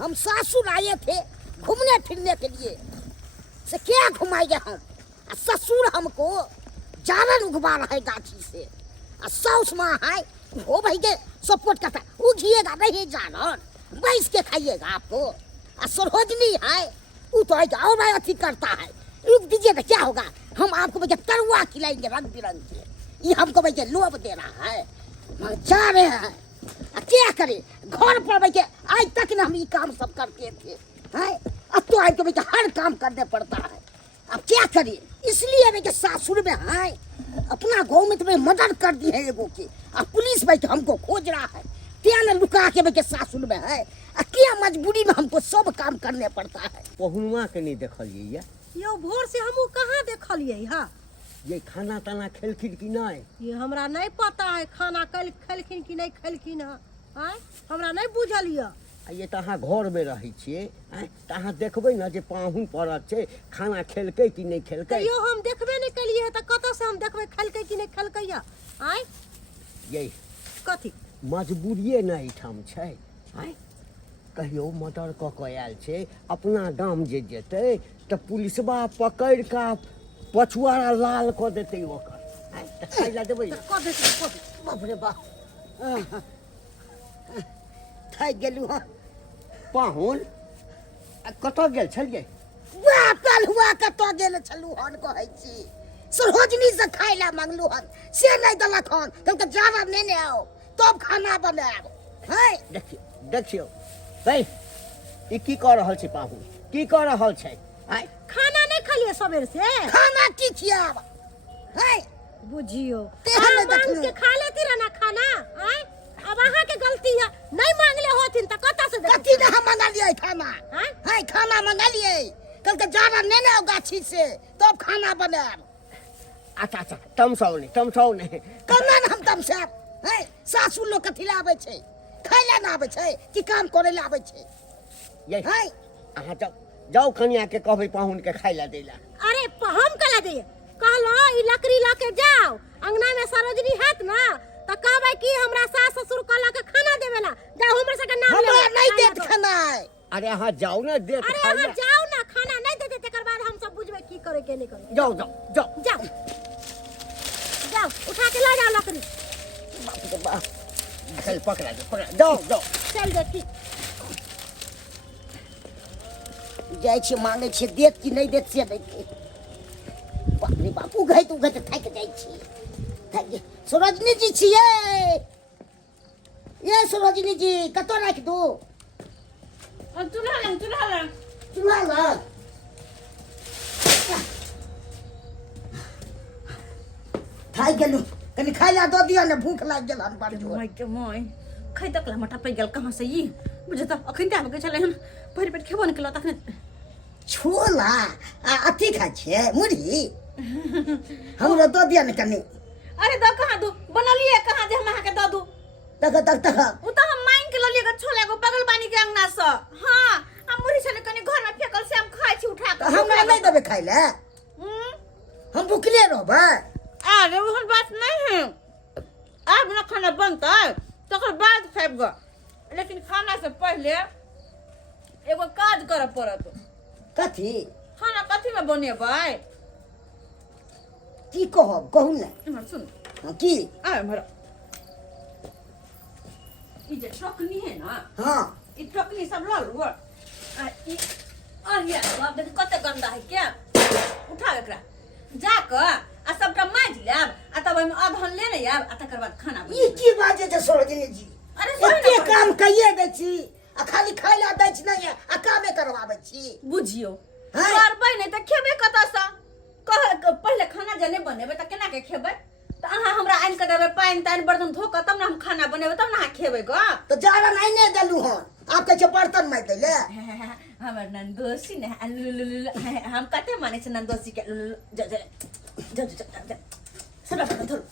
हम सासुर आए थे घूमने फिरने के लिए, से क्या घुमाएंगे हम। ससुर हमको जानन उगवा रहा है गाछी से। साउस माँ है वो भाई के सपोर्ट करता है, उगिएगा नहीं जानन, बैस के खाइएगा आपको। सरोजनी है वो तो और भाई अथी करता है, रुक दीजिएगा क्या होगा, हम आपको भैया तरुआ खिलाएंगे रंग बिरंग के। ये हमको भैया लोभ दे रहा है, मगर जा रहे हैं क्या करें। घर पर भैया आज तक न हम ये काम सब करते थे, हैं अब तो आज तो भैया हर काम करने पड़ता है। अब क्या करें, इसलिए भैया सासुर में है अपना गाँव में तुम्हें मदद कर दी है एगो की। अब पुलिस भाई हमको खोज रहा है, क्या न लुका के भैया सासुर में है, क्या मजबूरी में हमको सब काम करने पड़ता है। पहुनवा के नहीं देखलिए यो भोर से हमू कहाँ देखलिए हा? ये खाना ताना खेलखिन कि नहीं? ये हमरा नहीं पता है, खाना कल खेलखिन कि नहीं खेलखिन है, हमरा नहीं बुझलिए। ये तहाँ घर में रही छे, तहाँ देखबे न जे पाहुन पड़त छे खाना खेलकै कि नहीं खेलकै। यो हम देखबे नहीं कलिए त कत से हम देखबे खेलकै कि नहीं खेलकै या? आय ये कथी मजबूरिये नहीं ठाम छै, कहियो मर्डर क के आयल छे अपना गाम जे जेतै त पुलिसबा पकड़ का पछुआरा लाल क देतै ओकर। त खाइ ला देबै क देतै बाप रे बाप, थक गेलू हँ। पाहुन कत गेल छलिए? कल हुआ कतऽ गेल छलू हन कहै छी, सरोजनी से खाइ ला मांगलू हन से नहीं देलक हन, कहलकै जाना नेने आओ तब खाना बनाएब। हैं देखियो देखियो भाई ई की कह रहल छै पाहुन, की कह रहल छै? खाना नहीं खलिए सवेर से? खाना की खियाब, हैं बुझियो तेहन नहीं मांग देखलू। के खा लेती रहना खाना। आय अब अहाँ के गलती है, नहीं मांगले होथिन त कत से कथी ने हम मंगा लिए खाना, हैं? हैं खाना मंगा लिए, कहलकै जाना नेने आओ गाछी से तब खाना बनाएब। अच्छा अच्छा तमसाओ नहीं कन्ना हम तमसाएब, हैं सासुर लोग कथी ला आबै छै, खाइ ला ना आबै छै कि काम करे ला आबै छै। ये हैं अहाँ जाओ कन्या के कहबै पाहुन के खाइ ला देला। अरे हम कला दे कहलो ई लकड़ी ला के जाओ, अंगना में सरोजनी हैत ना त कहबै कि हमरा सास ससुर कहला के खाना देवेला, जाओ हमर सबके नाम ले। हमरा नहीं देत खाना। अरे अहाँ जाओ ना देत अरे खाइ अहाँ ला। जाओ ना, खाना नहीं देते तकर बाद हम सब बुझबै की करे के नहीं करे। जाओ जाओ जाओ जाओ जाओ उठा के ला जाओ लकड़ी, बाप रे बाप, चल पकड़ा जाओ जाओ। चल देखी जाइ छी मांगे छी देत कि नहीं देत से देखी। बाप रे बाप उघैत थक जाइ छी, थक जाइ। सरोजनी जी छियै, ये सरोजनी जी कतऽ राखि दू? चूल्हा लग चूल्हा लग खाइ गेलू, कनी खाइ ला दऽ दिअ ने, भूख लागि गेल हन बड़ जोर। माय के माय खै तक ला मटा पे गेल कहां से ई बुझे त अखन टाइम के चले हन भरि पेट खेबो न केलो तखने। छोला आ अथी खाइ छियै मुरही, हमरा दऽ दिअ ने कनी। अरे द कहां दू बनलिए कहां जे हम अहाँ के द दू? तक उ त हम मांग के ललिए के छोले को बगल बानी के अंगना से। हां हम मुरही छले कनी घर में फेकल से हम खाइ छी उठा के। हमरा नहीं देबै खाइ ले, हम भूखले रहबै। अरे वो बात नहीं है, अब ना खाना बनता है तकर बाद खाएगा, लेकिन खाना से पहले एगो काज करे पड़त। कथी खाना कथी में बनेबै? की कहब कहू ने। इमहर सुन हाँ, की आ इमहर ई जे ठोकनी है ना, हाँ ई ठोकनी सब ल लू आ ई ये बाप देख कते गंदा है क्या, उठा एकरा जाके आ सबटा माज लेब आ तब ओइमे अधन लेने आब आ तकर बाद खाना ई बनेबै। की बाजे छै सरोजनी जी, अरे सुन एते ना, काम कइए दै छी आ खाली खाइ ला दै छी नहीं आ कामे करवाबै छी। बुझियो हैं? करबै नहीं त खेबै कतऽ सँ? पहले खाना जे नहीं बनेबै त केना के खेबै? त अहाँ हमरा आनि के देबै पानि तानि बर्तन धो के तब ना हम खाना बनेबै, तब ना अहाँ खेबै ग। तो जारा नहीं ने देलू हन, आप कहै छै बर्तन माइ दै ले। हमर नंदोसी ने हम कते माने छै नंदोसी के। जा जा जा जा जा सब बर्तन धरो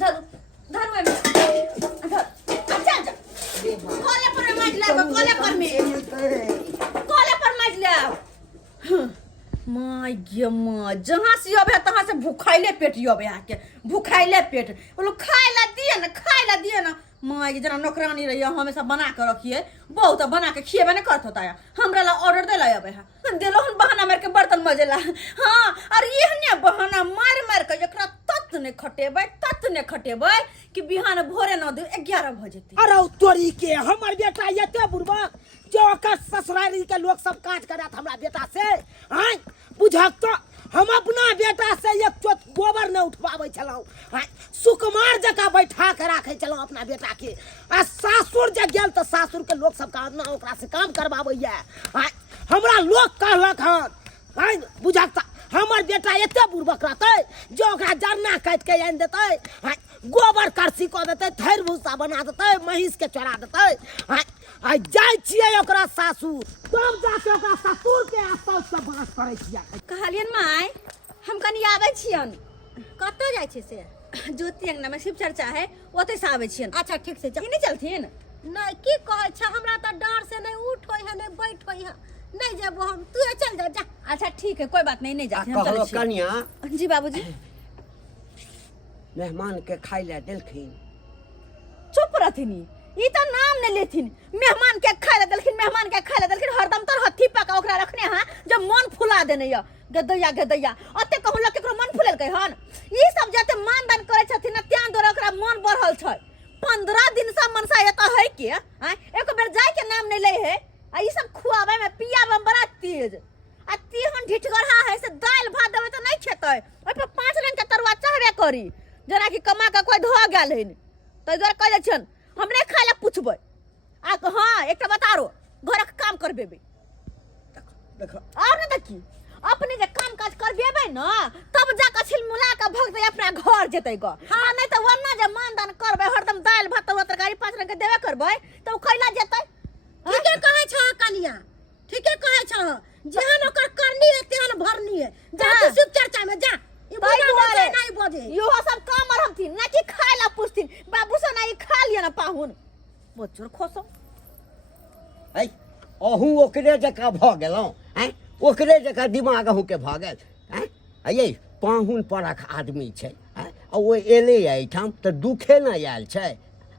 धरो धरो में धर अच्छा अच्छा कोले पर माज ले, कोले पर में कोले पर माज ले। माय गे माय जहाँ से अब है तहाँ से भूखाइले पेट अब यहाँ के भूखाइले पेट बोलो खाए ला दिए ना माँ ये जना नौकरानी रही हमेशा बना के रखिए बहुत बना के खिएबे नहीं करत होता है हमरा ला ऑर्डर दे लाया है देलो हन बहाना मार के बर्तन मजेला हाँ और ये हने बहाना मार मार के एकरा तत ने खटेबै कि बिहान भोरे न दे 11 बजे अरे तोरी के हमर बेटा एते बुढ़बा जो ओकर ससुरारी के लोग सब काज करत हमरा बेटा से हैं बुझक तो हम अपना बेटा से एक चोट गोबर न उठवाबै छलौ हैं सुकुमार जका बैठा के राखै छलौ अपना बेटा के आ सासुर जे गेल त सासुर के लोग सब काम न ओकरा से काम करबाबैया हैं हमरा लोग कहलक हन हैं बुझक हमर बेटा एते बुढ़बक रहतै जो ओकरा जरना काट के आनि देतै हैं गोबर करसी कऽ देतै थैर भूसा बना देतै महींस के चोरा देतै हैं आ जाइ छियै ओकरा सासुर तब जाके ओकरा ससुर के आस-पास से बात करै छियै कहलियन माय हम कनी आबै छियन कतऽ जाइ छै से ज्योति अंगना में शिव चर्चा है ओतै से आबै छियन अच्छा ठीक से नहीं चलथिन नहीं की कहै छ हमरा त डर से नहीं उठ होई है नहीं बैठ होई है नहीं जेबो हम तू चल जा जा अच्छा ठीक है कोई बात नहीं नहीं जाते हम कहलो चलै छी कन्या जी बाबूजी मेहमान के खाइ ले देलखिन चुप रहथिन ई त नाम ने लेथिन मेहमान के खाय ले देलखिन हरदम तर हथी पका ओकरा रखने हां जब मन फुला देने य गदैया अते कहू ल केकरो मन फुलेल कै हन ई सब जते मानदान करे छथिन त्यान दोर ओकरा मन बढ़ल छै 15 दिन से मनसा एता है के एक बेर जाय के नाम नहीं ले है आ ई सब खुआवे में पियावे में बड़ा तेज आ तिहन ढिठगरहा है से दाल भात देवे त नहीं खेतै ओइ पे 5 रंग के तरुआ चाहबे करी जना कि कमा के कोई धो गेल है त इधर कह छन हमरे खाय ला पूछबै आ हां एकटा बतारो घरक काम करबेबे देखो और न देखी अपने जे काम काज करबेबे न तब जाके छिलमुला के भग दे अपना घर जेतै ग हां नहीं त वरना जे मानदान करबे हरदम दाल भात तरकारी 5 रंग के देबे करबै त उ खैला जेतै ठीके कहै छ कनिया ठीके कहै छ जेहन ओकर करनी है तेहन भरनी है जा तू शिव चर्चा में जा ई बोले नहीं बोले यो सब काम रहथिन ना कि खाय ला पूछथिन बाबू से ना ई खा लिया ना पाहुन बच्चर खोसो है अहूँ ओकरे जका भ गेलौं हैं ओकरे जका दिमाग अहूँ के भ गेल हैं ये पाहुन परख आदमी छै हैं आ ओ एले एहिठाम त दुखे न आयल छै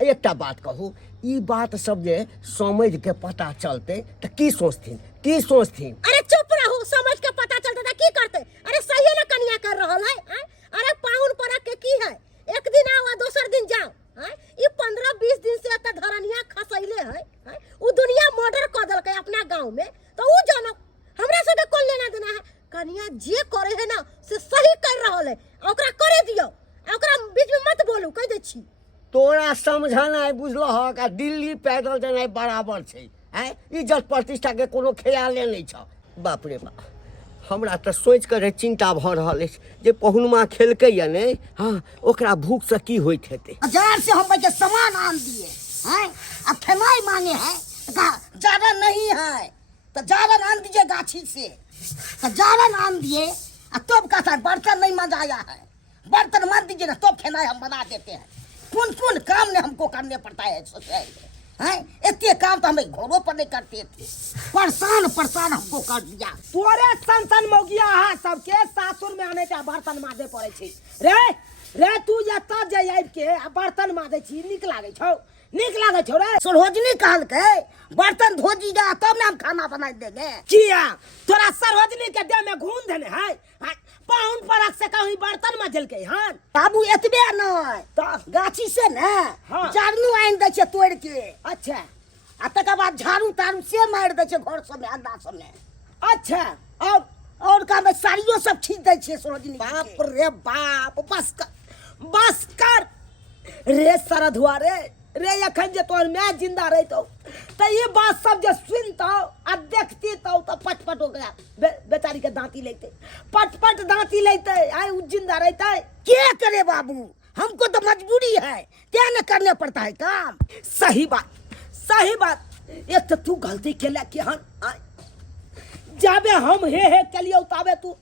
एकटा बात कहू ई बात सब जे समझ के पता चलते त की सोचथिन अरे चुप रहू समझ के पता चलते त की करते अरे सही न कनिया कर रहल है अरे पाहुन परख के की है एक दिन आओ दोसर दिन जाओ ई 15-20 दिन से त धरनिया खसैले है उ दुनिया मर्डर क देलकै अपना गांव में तो उ जानो हमरा से कोन लेना देना है कनिया जे करे है ना से सही कर रहल है ओकरा करे दियो ओकरा बीच में मत बोलू कह दे छी तोरा समझना है बुझलो ह का दिल्ली पैदल जेनाइ बराबर छै हैं इज्जत प्रतिष्ठा के कोनो ख्याले नहीं छ बाप रे बाप हमरा त सोच कर चिंता भ रहल अछि जे पहुनमा खेलकै या नहीं हां ओकरा भूख से की होइत हेतै हजार से हम के सामान आन दिए हैं अब खेनाई मांगे हैं कहा ज्यादा नहीं है तो जारन आन दीजिए गाछी से तो जारन आन दिए तब कहता बर्तन नहीं मजा आया है बर्तन मान दीजिए ना तब खेनाई हम बना देते हैं कौन काम ने हमको करने पड़ता है सोसाइटी हैं इतने काम तो हमें घरों पर नहीं करते थे परेशान हमको कर दिया तोरे सन मौगिया है सबके सासुर में आने के बर्तन माजे पड़े छी रे तू जता जे आबि के बर्तन माजे छी निक लागे छौ रे सरोजनी कहल के बर्तन धोजी जा तब ना हम खाना बना देंगे किया तोरा सरोजनी के देह में घून देने है पाहुन परख से कहीं बर्तन मजल के हन बाबू एतबे नहीं तो गाछी से ना झाड़ू आइन दे छे तोड़ के अच्छा आ तक बाद झाड़ू तारू से मार दे छे घर सब में अंडा सब में अच्छा और का में साड़ियों सब खींच दे छे सरोजनी बाप रे बाप बस कर रे सरधुआ रे अखन जे तोर मैं जिंदा रहतो तो ये बात सब जो सुनतो आ देखती तो पटपट हो गया बेचारी के दांती लेते पटपट दांती लेते आए उ जिंदा रहता है क्या करे बाबू हमको तो मजबूरी है क्या न करने पड़ता है काम सही बात एक तो तू गलती केला के हन जाबे हम हे कलियो ताबे तू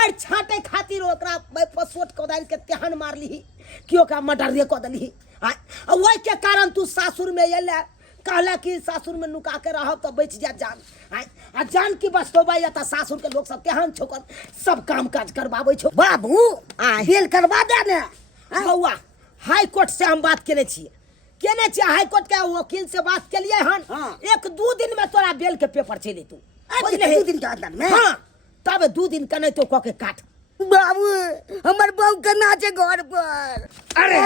आर छाटे खातिर ओकरा मैं पसोट कोदाल के तेहन मार ली कि ओकरा मर्डर रे क दली वही के कारण तू सासुर में एले कहला कि सासुर में नुका के रहब तो बच जा जान आ जान की बचतोबा या त सासुर के लोग सब केहन छोकर सब काम काज करबाबै छौ बाबू बेल करवा दे ने बौआ हाई कोर्ट से हम बात केने छिए केने छे हाई कोर्ट के वकील से बात के लिए हन हाँ। 1-2 दिन में तोरा बेल के पेपर चली तू बुझले 2 दिन के अंदर में हां तब 2 दिन कने तो क के काट बाबू हमर बहू के नाचे घर पर अरे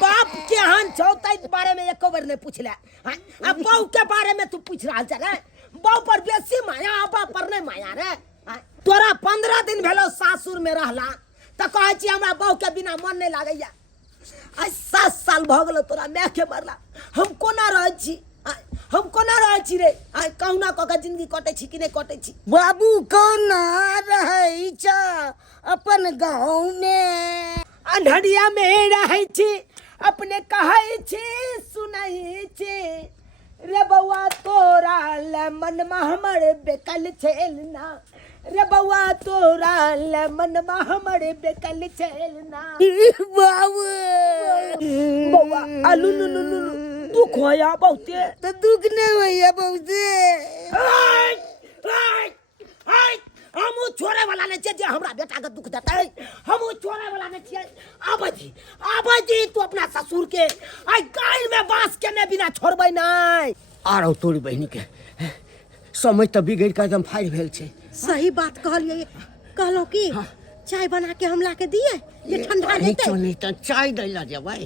बाप के हन चौथाई के बारे में एको बार नहीं पूछले अब बहू के बारे में तू पूछ रहा चले बहू पर बेसी माया बाप पर नहीं माया रे तोरा 15 दिन भेलो सासुर में रहला त कहै छी हमरा बहू के बिना मन नहीं लागैया आज 7 साल भ गेलो तोरा मैं के मरला हम कोना रहै छी हम कोना रहै छी रे कहुना क के जिंदगी कटै छी कि नहीं कटै छी बाबू कोना रहै छ अपन गांव में अंधरिया में रहै छी अपने कहै छी सुनै छी रे बउआ तोरा ले मन में हमर बेकल छेल ना रे बउआ तोरा ले मन में हमर बेकल छेल ना बाबू बउआ आलू नु नु नु दुख होया बहुते तो दुख नहीं भैया बहुते हम छोड़े वाला नहीं जे हमरा बेटा के दुख देते हम छोड़े वाला नहीं छिए आबाजी तू अपना ससुर के आई गाय में बांस के ने बिना छोड़बै नहीं आरो तोरी बहनी के समय तो बिगड़ के एकदम फाइल भेल छे सही बात कहलिए कहलो कि चाय बना के हम ला के दिए ये ठंडा लेते नहीं तो चाय दैला जेबै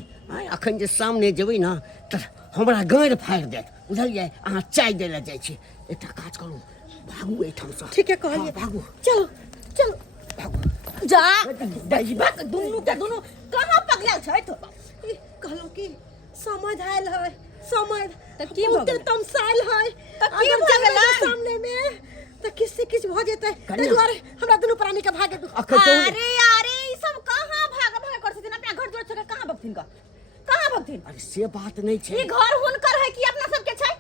अखन जे सामने जेबै ना त हमरा गाड़ फाड़ दे बुझलिए अहाँ चाय दैला जाइ छी एकटा काज करू भागू एठाम से ठीक है कहलिए भागू चलो चलो भागू जा दैबा के दुनू कहाँ पगलाल छै तो कहलो कि समझ आयल है समझ त की भ गेलै तमसाइल है त की भ गेलै सामने में त किसी किछ भ जेतै तै दुआरे हमरा दुनू प्राणी के भागे दू अरे ई सब कहाँ भाग कर छथिन अपना घर जोड़ छोड़ कहाँ भगथिन का कहाँ भगथिन अरे से बात नहीं छे ई घर हुनकर है कि अपना सब के छै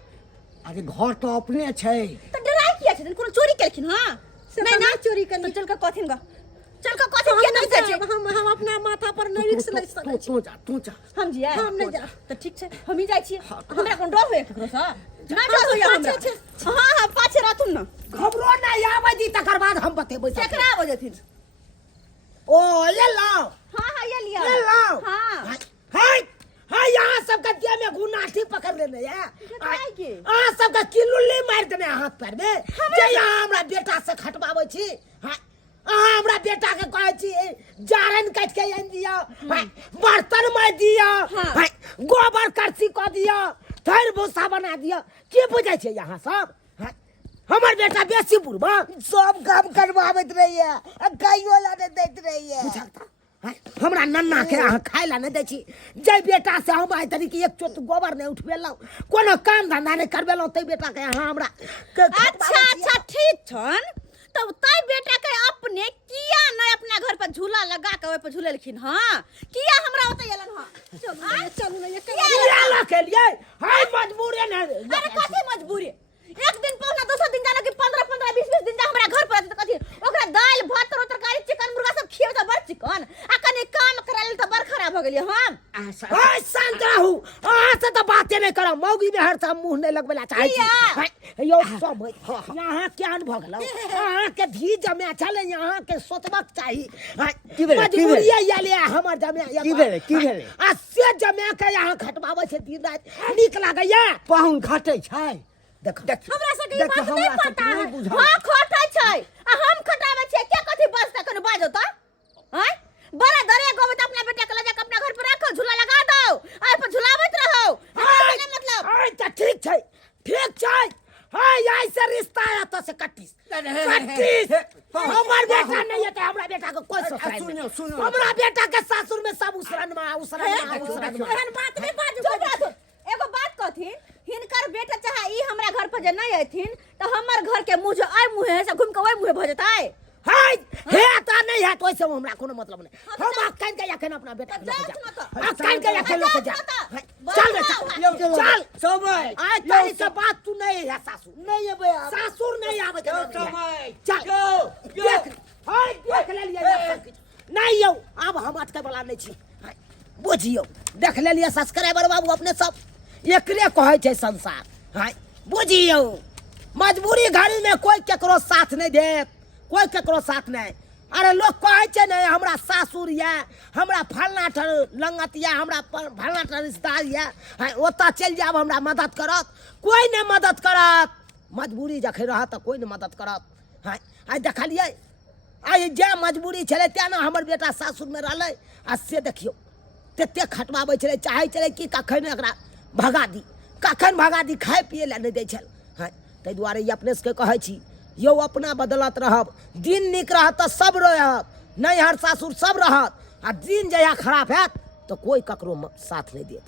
अरे घर तो अपने छे त डराई किया छथिन कोनो चोरी केलखिन हां नहीं ना चोरी कर तो चल के कथिन गा चल के कथिन के नहीं छै हम अपना माथा पर नहीं रिक्स ले सकै छी तू जा हम जिया हम नहीं जा तो ठीक छै हम ही जाइ छी हमरा कोन डर होय ककरो से ना डर होय हमरा हां पाछे रहथुन न घबरो नहीं आबाजी तकर बाद हम बतेबै केकरा बजथिन ओ ले लाओ हां ये लिया ले लाओ हां हाय हाय यहाँ सबका दिया में गुनाठी पकड़ लेने है काहे के अहाँ सबका किलुल्ली मार देने हाथ पैर में जे यहाँ हमरा बेटा से खटबाबै छी अहाँ हमरा बेटा के कहै छी जारन काट के आनि दिया बर्तन मार दिया गोबर करसी क दिया थैर भूसा बना दिया के बुझै छै यहाँ सब हमर बेटा बेसी बुढ़बा सब काम करवावत रहिए गाइयो ला नहीं दैत रहिए हमरा नन्ना के अहाँ खाय ला नहीं दै छी जय बेटा से हम आइ तरी कि एक चोट गोबर नहीं उठबेलौ कोनो काम धंधा नहीं करबेलौ तै बेटा के अहाँ हमरा अच्छा ठीक छन तब तै बेटा के अपने किया नहीं अपना घर पर झूला लगा के ओय पर झूलेलखिन हां किया हमरा ओतै एलन हां चलू नहीं किया के लिए हाय मजबूरी नहीं अरे कथी मजबूरी एक दिन पहुना दोसर दिन जाना कि 15 20 दिन जा हमरा घर पर त कथी ओकरा दाल भात तरकारी चिकन मुर्गा सब खियो त बड़ चिकन आ कने काम कराइल त बड़ खराब हो गेलिए हम हाय शांत रहू अहाँ से तो बातें नहीं करब मौगी में हर सब मुंह नहीं लगबेला चाहे छी यो सब यहाँ क्या भ गेलौ अहाँ के धी जमे चले यहाँ के सोचबक चाही मजबूरी या ले हमर जमे की भेले आ से जमे के यहाँ खटबाबै छै दिन रात नीक लागैया पाहुन घाटे छै देख हमरा सब के बात नहीं पता नहीं है बुझा हां खटाय छै आ हम खटाबै छै के कथी बजता कने बाजो त हैं बड़ा दरे गोबे त अपना बेटा के ले जा अपना घर पर रखो झूला लगा दो आ पर झुलावत रहो मतलब हाय त ठीक छै हाय ऐसे रिश्ता है तो से कट्टिस हमर बेटा नहीं है तो हमरा बेटा के कोई ससुराल नहीं सुनो हमरा बेटा के सासुर में सब उसरन में एहन बात नहीं बाजू एगो बात कहथिन हिनकर बेटा चाहे ई हमरा घर पर जे नहीं अथिन त हमर घर के मुंह जे आइ मुंह से घुम के ओइ मुंह भ जतै हाय हे त नहीं है तो ऐसे हमरा कोनो मतलब नहीं हम अखन के अखन अपना बेटा के लेके जा अखन के अखन लेके जा चल चल समय आज तारी से बात तू नहीं है सासुर नहीं है बे सासुर नहीं आवे समय चल देख हाय देख ले लिया नहीं यौ अब हम अटके वाला नहीं छी बुझियो देख ले लिया सब्सक्राइबर बाबू अपने सब एकरे कहै छै संसार हाय बुझियो मजबूरी घड़ी में कोई केकरो साथ नहीं देत कोई केकरो साथ नहीं अरे लोग कहै छै ने हमरा सासुर ये, हमरा फलना ठर लंगत ये, हमरा फलना ठर रिश्तेदार ये, ओतऽ चलि जायब हमरा मदद करत। कोई नहीं मदद करत। मजबूरी जखन रहत तऽ कोई नहीं मदद करत। आइ देखलियै, आइ जे मजबूरी छलै तेँ ने हमर बेटा सासुरमे रहलै। आ से देखियौ तते खटवाबै छलै, चाहै छलै कि कखन एकरा भगा दी, कखन भगा दी, खाए पिए लए नहि दै छल। ताहि दुआरे ई अपने सबके कहै छी, यौ अपना बदलत रहब। दिन नीक रहत तऽ सब रहत, नैहर सासुर सब रहत। आ दिन जहिया खराब हैत तऽ कोई ककरो साथ नहीं देत।